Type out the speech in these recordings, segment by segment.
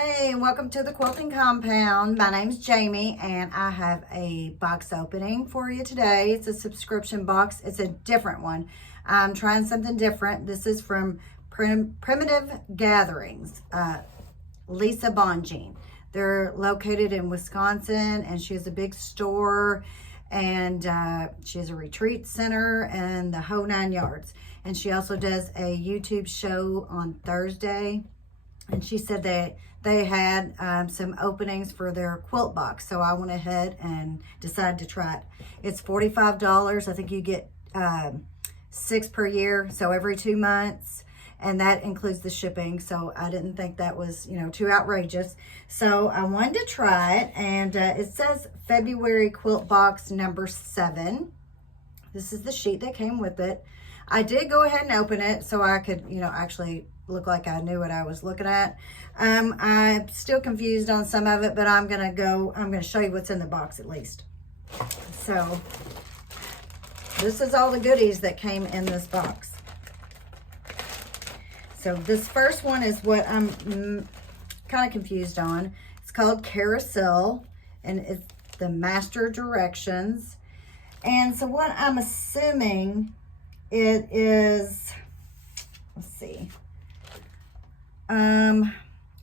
Hey, welcome to the Quilting Compound. My name's Jamie, and I have a box opening for you today. It's a subscription box. It's a different one. I'm trying something different. This is from Primitive Gatherings, Lisa Bonjean. They're located in Wisconsin, and she has a big store, and she has a retreat center and the whole 9 yards. And she also does a YouTube show on Thursday. And she said that they had some openings for their quilt box. So I went ahead and decided to try it. It's $45. I think you get 6 per year, so every 2 months. And that includes the shipping. So I didn't think that was, too outrageous. So I wanted to try it. And it says February quilt box number 7. This is the sheet that came with it. I did go ahead and open it so I could, actually look like I knew what I was looking at. I'm still confused on some of it, but I'm gonna show you what's in the box at least. So this is all the goodies that came in this box. So this first one is what I'm kind of confused on. It's called Carousel, and it's the master directions. And so what I'm assuming it is, let's see.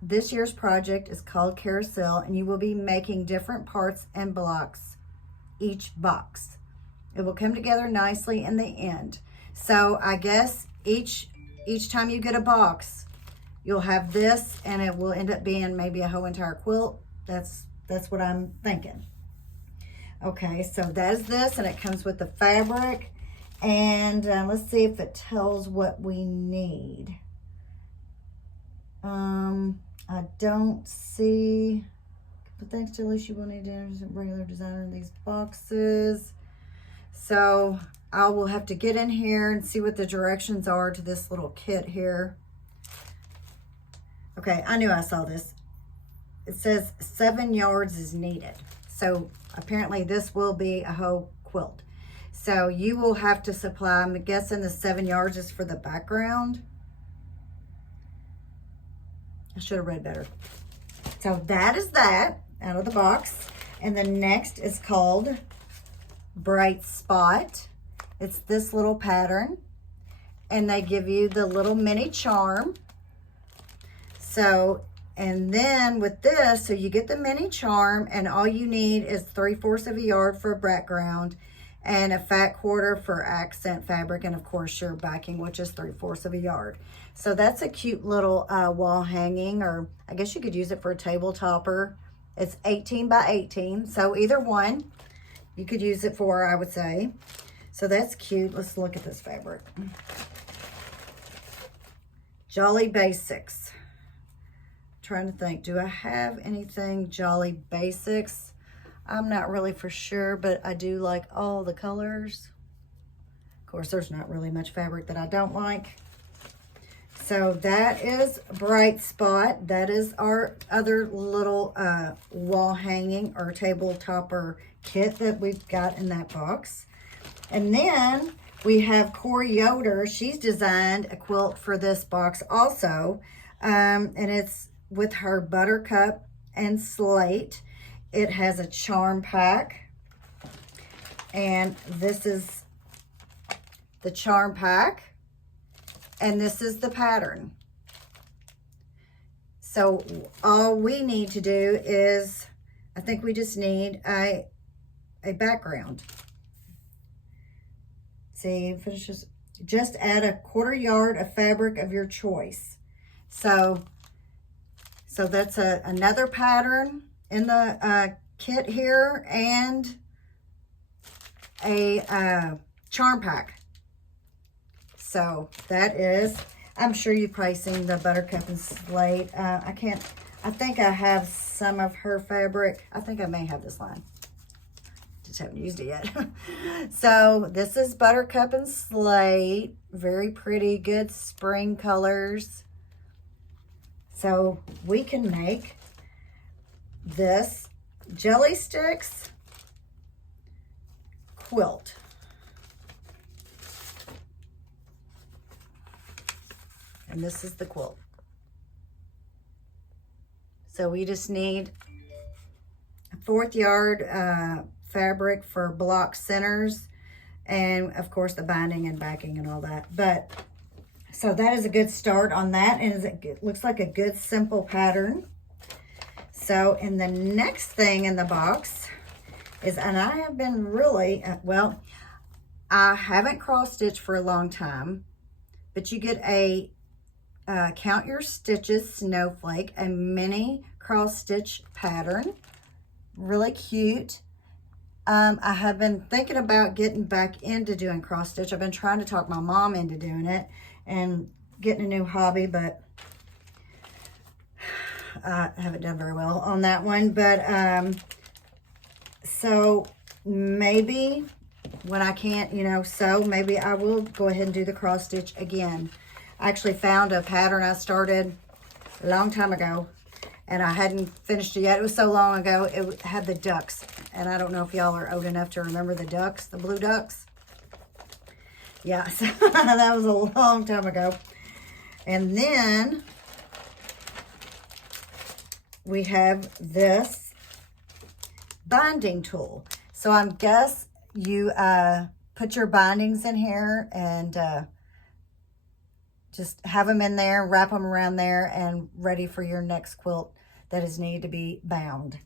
This year's project is called Carousel, and you will be making different parts and blocks each box. It will come together nicely in the end. So I guess each time you get a box, you'll have this, and it will end up being maybe a whole entire quilt. That's what I'm thinking. Okay, so that is this, and it comes with the fabric. And let's see if it tells what we need. I don't see, but thanks to Alicia, you will need to regular designer in these boxes. So I will have to get in here and see what the directions are to this little kit here. Okay, I knew I saw this. It says 7 yards is needed. So apparently this will be a whole quilt. So you will have to supply, I'm guessing the 7 yards is for the background. I should have read better. So that is that out of the box. And the next is called Bright Spot. It's this little pattern. And they give you the little mini charm. So, and then with this, so you get the mini charm, and all you need is 3/4 of a yard for a background and a fat quarter for accent fabric, and of course your backing, which is 3/4 of a yard. So that's a cute little wall hanging, or I guess you could use it for a table topper. It's 18 by 18, so either one you could use it for, I would say. So that's cute. Let's look at this fabric. Jolly Basics. Trying to think, do I have anything Jolly Basics? I'm not really for sure, but I do like all the colors. Of course, there's not really much fabric that I don't like. So that is Bright Spot. That is our other little wall hanging or table topper kit that we've got in that box. And then we have Corey Yoder. She's designed a quilt for this box also. And it's with her Buttercup and Slate. It has a charm pack, and this is the charm pack, and this is the pattern. So all we need to do is, I think we just need a background. See, finishes, just add a 1/4 yard of fabric of your choice. So that's another pattern in the kit here, and a charm pack. So that is, I'm sure you've probably seen the Buttercup and Slate. I think I have some of her fabric. I think I may have this line. Just haven't used it yet. So this is Buttercup and Slate. Very pretty, good spring colors. So we can make this Jelly Sticks quilt. And this is the quilt. So we just need a 1/4 yard fabric for block centers, and of course the binding and backing and all that. But so that is a good start on that, and it looks like a good simple pattern. So, and the next thing in the box is, and I have been really, well, I haven't cross stitched for a long time, but you get a Count Your Stitches snowflake, a mini cross stitch pattern. Really cute. I have been thinking about getting back into doing cross stitch. I've been trying to talk my mom into doing it and getting a new hobby, but I haven't done very well on that one. But so maybe when I can't, you know, sew, maybe I will go ahead and do the cross stitch again. I actually found a pattern I started a long time ago, and I hadn't finished it yet. It was so long ago. It had the ducks, and I don't know if y'all are old enough to remember the ducks, the blue ducks. Yeah, so that was a long time ago. And then we have this binding tool. So I guess you put your bindings in here and just have them in there, wrap them around there, and ready for your next quilt that is needed to be bound.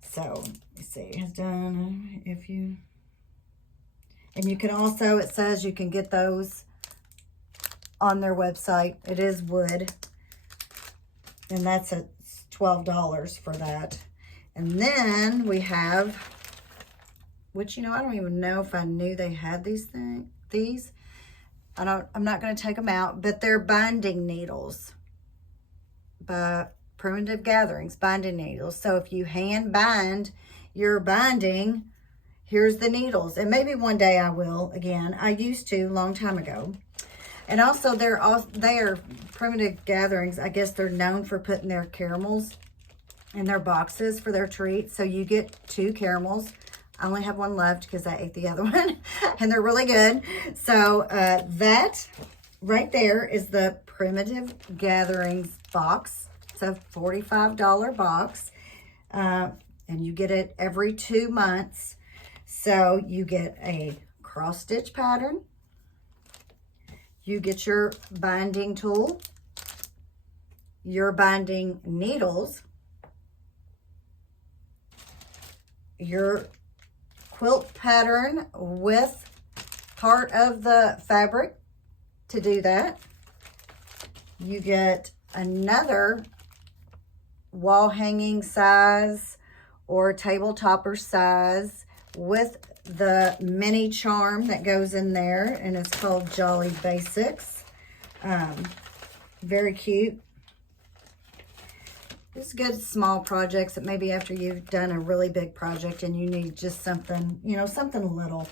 So let's see, it's done. If you, and you can also, it says you can get those on their website. It is wood, and that's at $12 for that. And then we have, which, you know, I don't even know if I knew they had these things. I'm not going to take them out, but they're binding needles by Primitive Gatherings, binding needles. So if you hand bind your binding, here's the needles. And maybe one day I will again. I used to a long time ago. And also they are Primitive Gatherings. I guess they're known for putting their caramels in their boxes for their treats. So you get 2 caramels. I only have one left because I ate the other one, and they're really good. So that right there is the Primitive Gatherings box. It's a $45 box, and you get it every 2 months. So you get a cross stitch pattern. You get your binding tool, your binding needles, your quilt pattern with part of the fabric to do that. You get another wall hanging size or table topper size with the mini charm that goes in there, and it's called Jolly Basics. Very cute. It's good small projects that maybe after you've done a really big project and you need just something, you know, something little.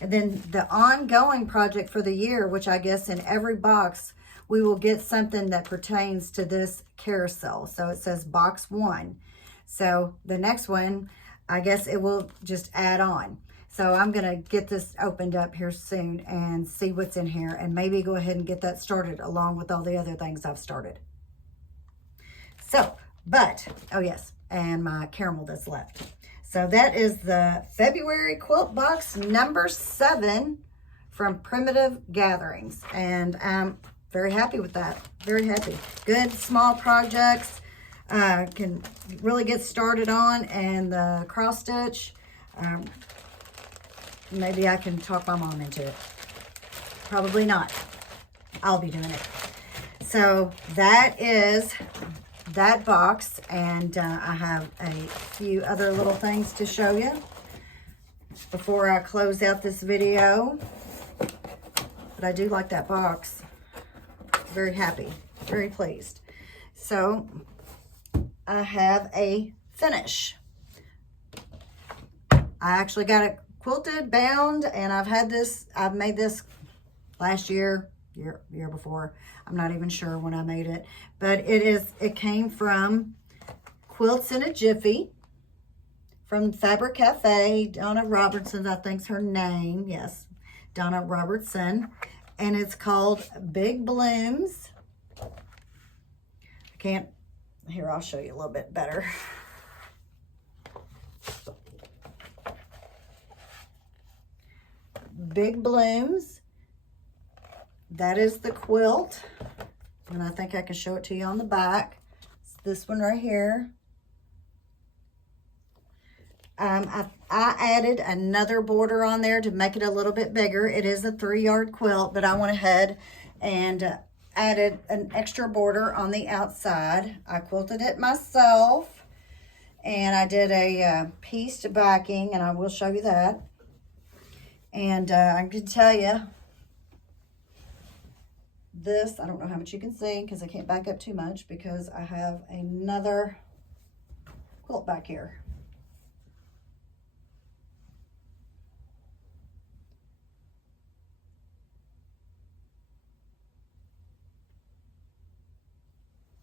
And then the ongoing project for the year, which I guess in every box, we will get something that pertains to this carousel. So it says box 1. So the next one, I guess it will just add on. So I'm going to get this opened up here soon and see what's in here, and maybe go ahead and get that started along with all the other things I've started. So, but, oh yes, and my caramel that's left. So that is the February quilt box number 7 from Primitive Gatherings. And I'm very happy with that. Very happy. Good small projects. Can really get started on. And the cross stitch, maybe I can talk my mom into it. Probably not. I'll be doing it. So that is that box, and I have a few other little things to show you before I close out this video. But I do like that box. Very happy, very pleased. So I have a finish. I actually got it quilted, bound, and I've made this last year before. I'm not even sure when I made it, but it came from Quilts in a Jiffy from Fabric Cafe. Donna Robertson, I think's her name. Yes, Donna Robertson. And it's called Big Blooms. I can't Here, I'll show you a little bit better. Big blooms. That is the quilt. And I think I can show it to you on the back. It's this one right here. I added another border on there to make it a little bit bigger. It is a 3-yard quilt, but I went ahead and added an extra border on the outside. I quilted it myself, and I did a pieced backing, and I will show you that. And I can tell you, this, I don't know how much you can see because I can't back up too much because I have another quilt back here.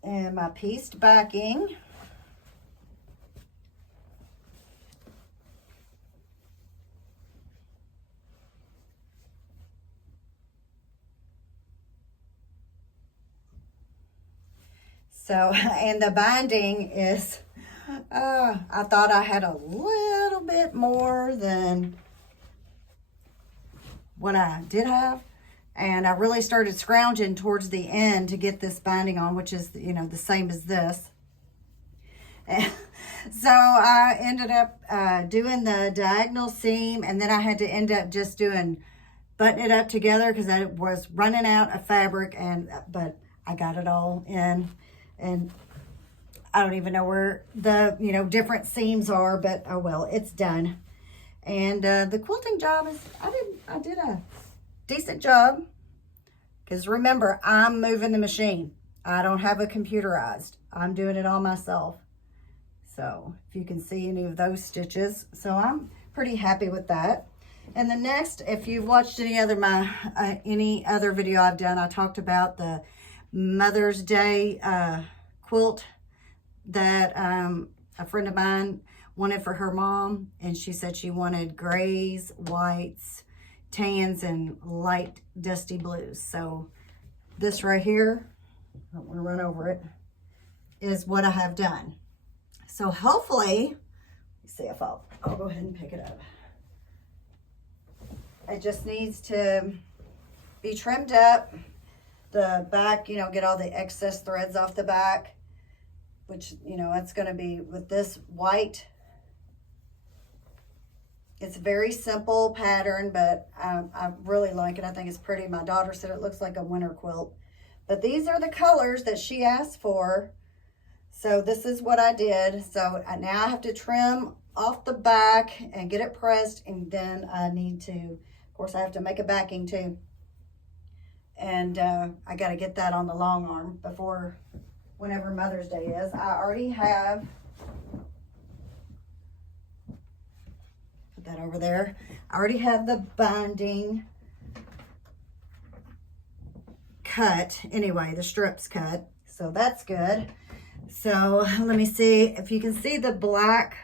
And my pieced backing. So, and the binding is, I thought I had a little bit more than what I did have. And I really started scrounging towards the end to get this binding on, which is, you know, the same as this. And so I ended up doing the diagonal seam, and then I had to end up just button it up together because I was running out of fabric, but I got it all in. And I don't even know where the, you know, different seams are, but oh well, it's done. And the quilting job is, I did a decent job, because remember, I'm moving the machine. I don't have it computerized. I'm doing it all myself. So if you can see any of those stitches, so I'm pretty happy with that. And the next, if you've watched any other video I've done, I talked about the Mother's Day quilt that a friend of mine wanted for her mom, and she said she wanted grays, whites, tans, and light dusty blues. So this right here, I don't want to run over it, is what I have done. So hopefully, let's see if I'll go ahead and pick it up. It just needs to be trimmed up. The back, you know, get all the excess threads off the back, which, you know, it's going to be with this white. It's a very simple pattern, but I really like it. I think it's pretty. My daughter said it looks like a winter quilt. But these are the colors that she asked for. So this is what I did. So now I have to trim off the back and get it pressed. And then I need to, of course, I have to make a backing too. And I got to get that on the long arm before whenever Mother's Day is. I already have, put that over there. I already have the binding cut. Anyway, the strips cut. So that's good. So let me see if you can see the black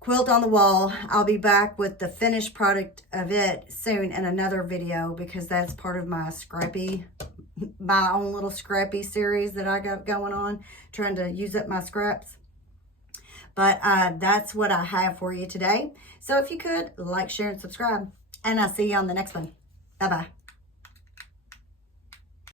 quilt on the wall. I'll be back with the finished product of it soon in another video, because that's part of my my own little scrappy series that I got going on, trying to use up my scraps. But that's what I have for you today. So if you could like, share, and subscribe, and I'll see you on the next one. Bye-bye.